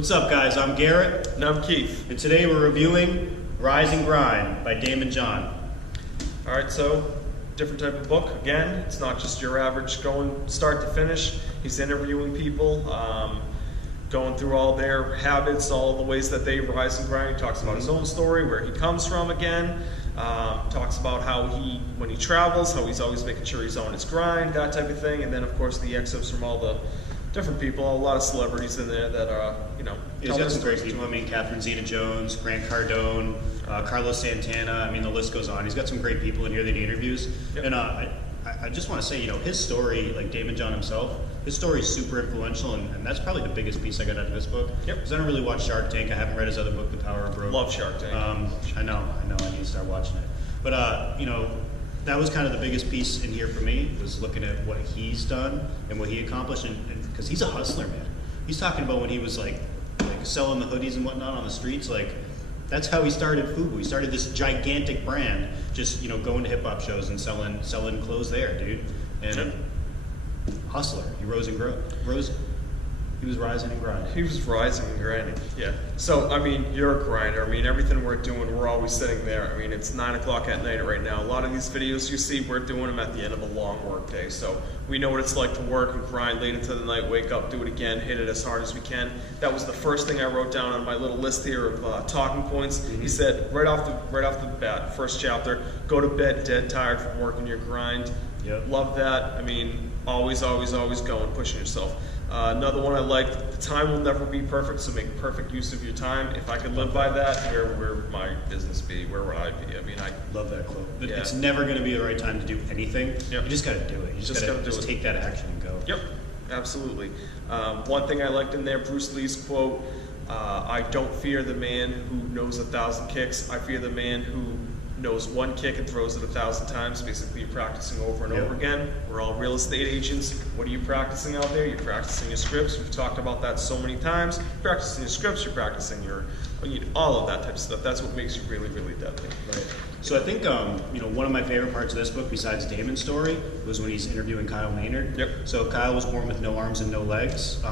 What's up, guys? I'm Garrett. And I'm Keith. And today we're reviewing Rise and Grind by Daymond. All right, so different type of book. Again, it's not just your average going start to finish. He's interviewing people, going through all their habits, all the ways that they rise and grind. He talks about his own story, where he comes from again. Talks about how when he travels, how he's always making sure he's on his grind, that type of thing. And then, of course, the excerpts from all the different people, a lot of celebrities in there that are, He's got some great people. I mean, Catherine Zeta-Jones, Grant Cardone, Carlos Santana. I mean, the list goes on. He's got some great people in here that he interviews. Yep. And I just want to say, his story, like Daymond himself, his story is super influential, and that's probably the biggest piece I got out of this book. Yep. Because I don't really watch Shark Tank. I haven't read his other book, The Power of Broke. Love Shark Tank. I know. I need to start watching it. But, that was kind of the biggest piece in here for me, was looking at what he's done and what he accomplished, and because he's a hustler, man. He's talking about when he was like selling the hoodies and whatnot on the streets. Like, that's how he started FUBU. He started this gigantic brand, just going to hip hop shows and selling clothes there, dude. And hustler. He rose and rose. He was rising and grinding. He was rising and grinding, yeah. So, I mean, you're a grinder. I mean, everything we're doing, we're always sitting there. I mean, it's 9 o'clock at night right now. A lot of these videos you see, we're doing them at the end of a long work day. So we know what it's like to work and grind late into the night, wake up, do it again, hit it as hard as we can. That was the first thing I wrote down on my little list here of talking points. Mm-hmm. He said, right off the bat, first chapter, go to bed dead tired from working your grind. Yep. Love that. I mean, always going, pushing yourself. Another one I liked, the time will never be perfect, so make perfect use of your time. If I could live by that, where would my business be? Where would I be? I mean, I love that quote. Yeah. It's never going to be the right time to do anything. Yep. You just got to do it. You just got to take that action and go. Yep, absolutely. One thing I liked in there, Bruce Lee's quote, I don't fear the man who knows 1,000 kicks. I fear the man who knows one kick and throws it 1,000 times. Basically, you're practicing over and over again. We're all real estate agents. What are you practicing out there? You're practicing your scripts. We've talked about that so many times. You're practicing your scripts. You're practicing all of that type of stuff. That's what makes you really, really deadly. Right. So I think one of my favorite parts of this book, besides Daymond's story, was when he's interviewing Kyle Maynard. Yep. So Kyle was born with no arms and no legs.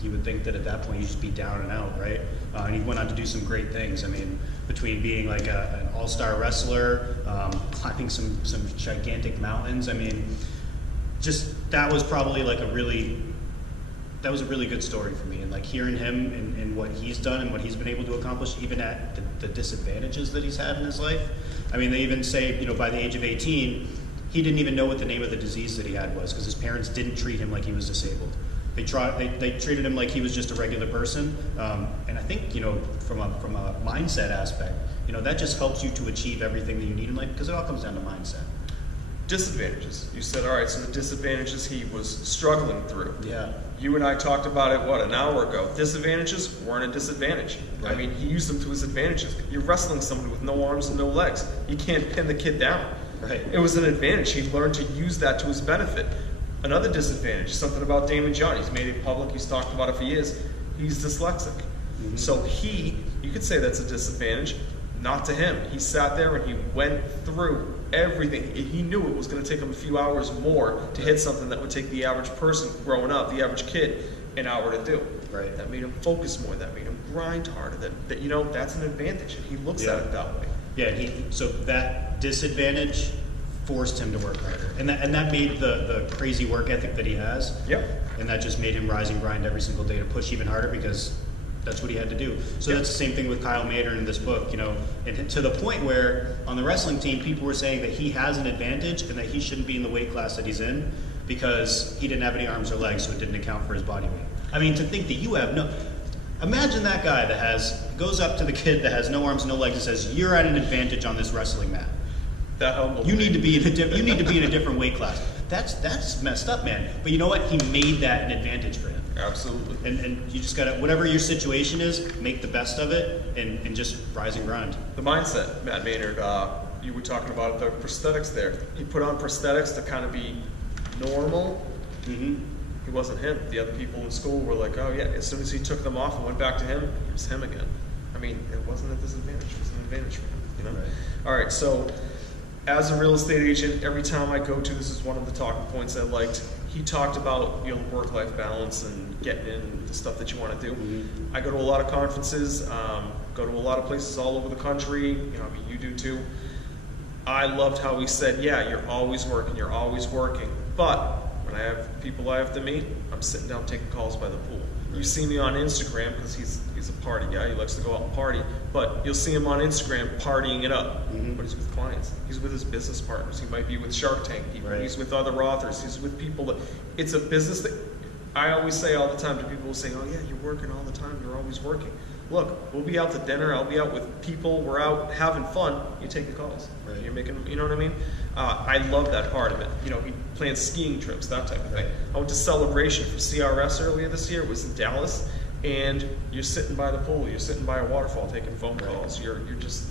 You would think that at that point you'd just be down and out, right? And he went on to do some great things. I mean, between being like an all-star wrestler, climbing some gigantic mountains. I mean, just that was probably like a really good story for me. And like hearing him and what he's done and what he's been able to accomplish, even at the disadvantages that he's had in his life. I mean, they even say, by the age of 18, he didn't even know what the name of the disease that he had was, because his parents didn't treat him like he was disabled. They treated him like he was just a regular person, and I think from a mindset aspect, that just helps you to achieve everything that you need in life, because it all comes down to mindset. Disadvantages. You said, all right, so the disadvantages he was struggling through. Yeah. You and I talked about it, an hour ago. Disadvantages weren't a disadvantage. Right. I mean, he used them to his advantages. You're wrestling somebody with no arms and no legs. You can't pin the kid down. Right. It was an advantage. He learned to use that to his benefit. Another disadvantage, something about Daymond. He's made it public. He's talked about it for years. He's dyslexic. Mm-hmm. So you could say that's a disadvantage. Not to him. He sat there and he went through everything. He knew it was going to take him a few hours more to hit something that would take the average person growing up, the average kid, an hour to do. Right. That made him focus more. That made him grind harder. That's an advantage, and he looks at it that way. Yeah. So that disadvantage forced him to work harder, and that made the crazy work ethic that he has. Yep. And that just made him rise and grind every single day to push even harder, because that's what he had to do. So That's the same thing with Kyle Maynard in this book, and to the point where on the wrestling team, people were saying that he has an advantage and that he shouldn't be in the weight class that he's in because he didn't have any arms or legs, so it didn't account for his body weight. I mean, to think that you have no... Imagine that guy that goes up to the kid that has no arms, no legs, and says, "You're at an advantage on this wrestling mat. You need to be in a different weight class." That's messed up, man. But you know what? He made that an advantage for him. Absolutely. And you just gotta, whatever your situation is, make the best of it and just rise and grind. The mindset, Matt Maynard, you were talking about the prosthetics there. He put on prosthetics to kind of be normal. Mm-hmm. He wasn't him. The other people in school were like, oh yeah, as soon as he took them off and went back to him, it was him again. I mean, it wasn't a disadvantage, it was an advantage for him, Right. All right, so as a real estate agent, every time I go to, this is one of the talking points I liked, he talked about work-life balance and getting in the stuff that you want to do. Mm-hmm. I go to a lot of conferences, go to a lot of places all over the country. I mean, you do too. I loved how he said, yeah, you're always working. But when I have people I have to meet, I'm sitting down taking calls by the pool. You see me on Instagram, because he's a party guy, he likes to go out and party, but you'll see him on Instagram partying it up. Mm-hmm. But he's with clients, he's with his business partners, he might be with Shark Tank people, right. He's with other authors, he's with people that, it's a business that, I always say all the time to people who say, oh yeah, you're working all the time, you're always working. Look, we'll be out to dinner, I'll be out with people, we're out having fun, you're taking calls. Right. You're making, you know what I mean? I love that part of it. He plans skiing trips, that type of thing. I went to Celebration for CRS earlier this year, it was in Dallas, and you're sitting by the pool, you're sitting by a waterfall taking phone calls, you're just,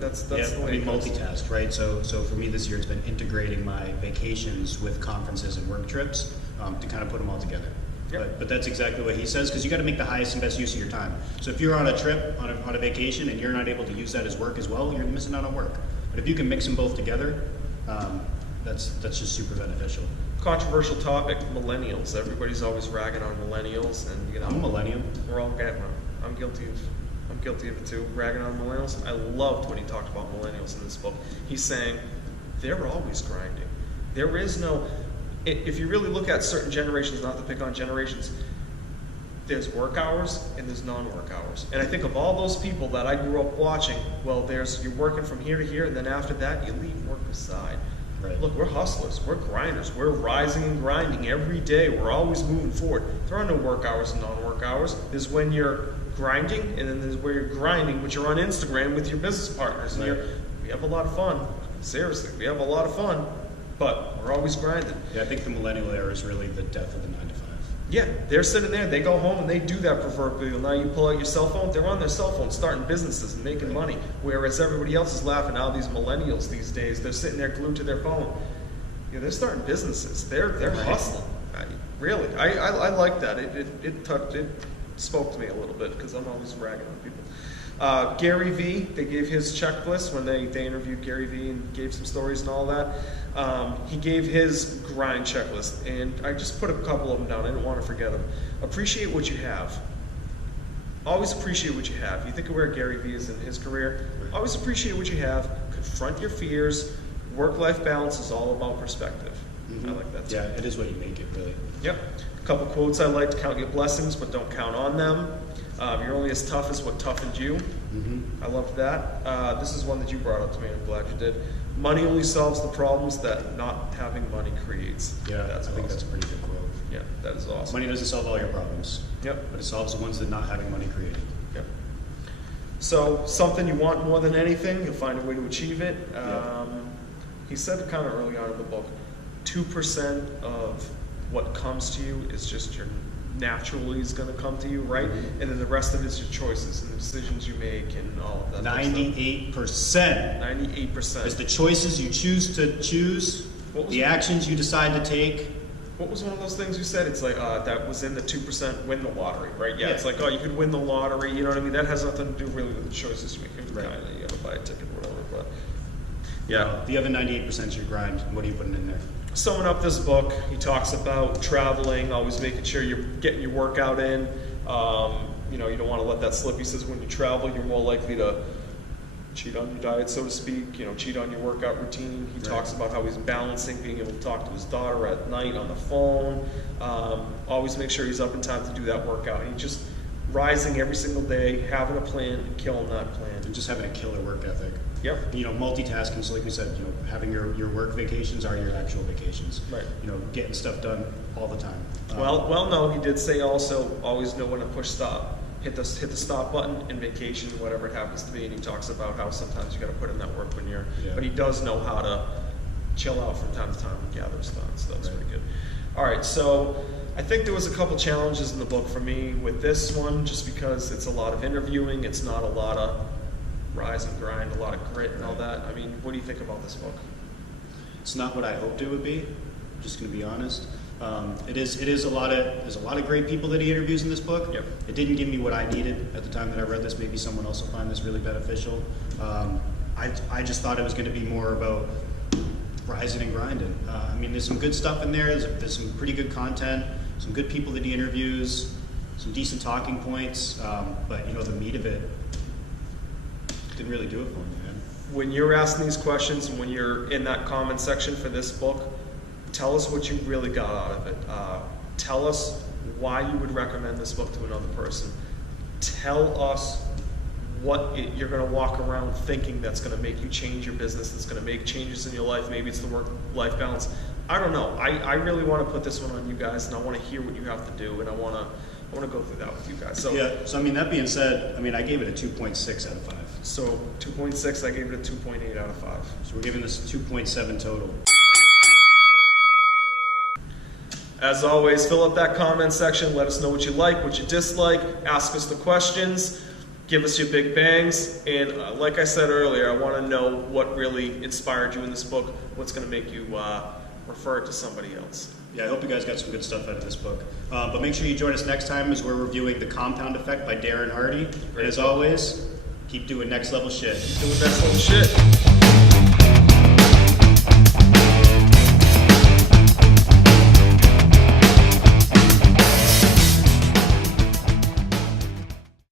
that's the way it goes. Multitask, right? So for me this year it's been integrating my vacations with conferences and work trips to kind of put them all together. Yep. But that's exactly what he says, because you got to make the highest and best use of your time. So if you're on a trip, on a vacation, and you're not able to use that as work as well, you're missing out on work. But if you can mix them both together, that's just super beneficial. Controversial topic: millennials. Everybody's always ragging on millennials, and I'm a millennial. We're all getting them. I'm guilty of it too. Ragging on millennials. I loved when he talked about millennials in this book. He's saying they're always grinding. There is no. If you really look at certain generations, not to pick on generations, there's work hours and there's non-work hours. And I think of all those people that I grew up watching, well, you're working from here to here, and then after that, you leave work aside. Right. Look, we're hustlers, we're grinders, we're rising and grinding every day, we're always moving forward. There are no work hours and non-work hours. There's when you're grinding, and then there's where you're grinding, but you're on Instagram with your business partners, and we have a lot of fun. Seriously, we have a lot of fun. But we're always grinding. Yeah, I think the millennial era is really the death of the 9 to 5. Yeah, they're sitting there, they go home and they do that proverbial. Now you pull out your cell phone, they're on their cell phone starting businesses and making money. Whereas everybody else is laughing, these millennials these days, they're sitting there glued to their phone. Yeah, they're starting businesses. They're hustling. Really, I like that. It spoke to me a little bit, because I'm always ragging on people. Gary Vee, they gave his checklist when they interviewed Gary Vee and gave some stories and all that. He gave his grind checklist, and I just put a couple of them down. I didn't want to forget them. Appreciate what you have. Always appreciate what you have. You think of where Gary Vee is in his career. Always appreciate what you have. Confront your fears. Work-life balance is all about perspective. Mm-hmm. I like that too. Yeah, it is what you make it, really. Yep. A couple quotes I liked: count your blessings, but don't count on them. You're only as tough as what toughened you. Mm-hmm. I loved that. This is one that you brought up to me, and I'm glad you did. Money only solves the problems that not having money creates. Yeah, I think that's a pretty good quote. Yeah, that is awesome. Money doesn't solve all your problems. Yep. But it solves the ones that not having money created. Yep. So, something you want more than anything, you'll find a way to achieve it. He said kind of early on in the book, 2% of what comes to you is just your naturally is going to come to you, right? Mm-hmm. And then the rest of it is your choices and the decisions you make and all of that. 98%. 98%. It's the choices you choose to choose, the actions you decide to take. What was one of those things you said? It's like, that was in the 2% win the lottery, right? Yeah, it's like, you could win the lottery, you know what I mean? That has nothing to do really with the choices you make. Right. You gotta buy a ticket or whatever, but yeah. The other 98% is your grind. What are you putting in there? Summing up this book, he talks about traveling, always making sure you're getting your workout in. You don't want to let that slip. He says when you travel, you're more likely to cheat on your diet, so to speak, cheat on your workout routine. He talks about how he's balancing being able to talk to his daughter at night on the phone. Always make sure he's up in time to do that workout. And he's just rising every single day, having a plan, and killing that plan. And just having a killer work ethic. Yep. Multitasking, so like we said, having your work vacations are your actual vacations. Right. Getting stuff done all the time. Well, no, he did say also always know when to push stop. Hit the stop button in vacation, whatever it happens to be, and he talks about how sometimes you got to put in that work when you're. Yeah. But he does know how to chill out from time to time and gather his thoughts. So that's pretty good. All right, so I think there was a couple challenges in the book for me with this one, just because it's a lot of interviewing. It's not a lot of rise and grind, a lot of grit and all that. I mean, what do you think about this book? It's not what I hoped it would be. I'm just going to be honest. There's a lot of great people that he interviews in this book. Yep. It didn't give me what I needed at the time that I read this. Maybe someone else will find this really beneficial. I just thought it was going to be more about rising and grinding. I mean, there's some good stuff in there. There's some pretty good content, some good people that he interviews, some decent talking points, but you know, the meat of it didn't really do it for me, man. When you're asking these questions and when you're in that comment section for this book, tell us what you really got out of it. Tell us why you would recommend this book to another person. Tell us what you're going to walk around thinking that's going to make you change your business, that's going to make changes in your life. Maybe it's the work-life balance. I don't know. I really want to put this one on you guys, and I want to hear what you have to do, and I want to go through that with you guys. So yeah. So I mean, that being said, I mean, I gave it a 2.6 out of 5. So 2.6, I gave it a 2.8 out of 5. So we're giving this 2.7 total. As always, fill up that comment section. Let us know what you like, what you dislike. Ask us the questions. Give us your big bangs. And like I said earlier, I want to know what really inspired you in this book. What's going to make you refer it to somebody else. Yeah, I hope you guys got some good stuff out of this book. But make sure you join us next time as we're reviewing The Compound Effect by Darren Hardy. And as always, keep doing next level shit. Keep doing next level shit.